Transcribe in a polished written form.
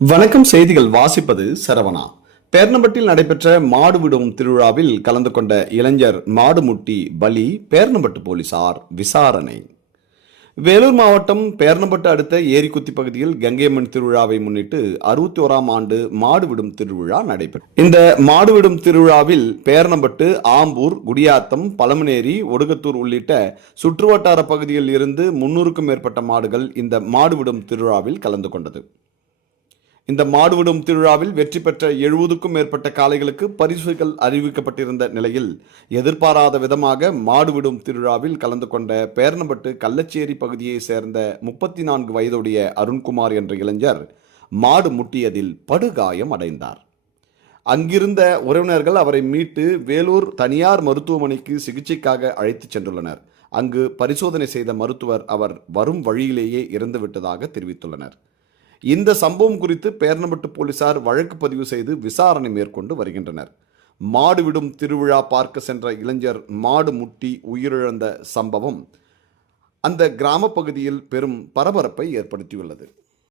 வணக்கம். செய்திகள் வாசிப்பது சரவணா. பேர்ணம்பட்டில் நடைபெற்ற மாடு விடும் திருவிழாவில் கலந்து கொண்ட இளைஞர் மாடு முட்டி பலி. பேர்ணம்பட்டு போலீசார் விசாரணை. வேலூர் மாவட்டம் பேர்ணம்பட்டு அடுத்த ஏரிக்குத்தி பகுதியில் கங்கையம்மன் திருவிழாவை முன்னிட்டு 61ஆம் ஆண்டு மாடு விடும் திருவிழா நடைபெற்றது. இந்த மாடு விடும் திருவிழாவில் பேர்ணம்பட்டு, ஆம்பூர், குடியாத்தம், பழமனேரி, ஒடுகத்தூர் உள்ளிட்ட சுற்றுவட்டார பகுதியில் இருந்து 300க்கும் மேற்பட்ட மாடுகள் இந்த மாடு விடும் திருவிழாவில் கலந்து கொண்டது. இந்த மாடுவிடும் திருவிழாவில் வெற்றி பெற்ற 70க்கும் மேற்பட்ட காளைகளுக்கு பரிசுகள் அறிவிக்கப்பட்டிருந்த நிலையில் எதிர்பாராத விதமாக மாடுவிடும் திருவிழாவில் கலந்து கொண்ட பேர்ணம்பட்டு கள்ளச்சேரி பகுதியை சேர்ந்த 34 வயதுடைய அருண்குமார் என்ற இளைஞர் மாடு முட்டியதில் படுகாயம் அடைந்தார். அங்கிருந்த உறவினர்கள் அவரை மீட்டு வேலூர் தனியார் மருத்துவமனைக்கு சிகிச்சைக்காக அழைத்துச் சென்றுள்ளனர். அங்கு பரிசோதனை செய்த மருத்துவர் அவர் வரும் வழியிலேயே இறந்துவிட்டதாக தெரிவித்துள்ளனர். இந்த சம்பவம் குறித்து பேர்ணம்பட்டு போலீசார் வழக்கு பதிவு செய்து விசாரணை மேற்கொண்டு வருகின்றனர். மாடு விடும் திருவிழா பார்க்க சென்ற இளைஞர் மாடு முட்டி உயிரிழந்த சம்பவம் அந்த கிராம பகுதியில் பெரும் பரபரப்பை ஏற்படுத்தியுள்ளது.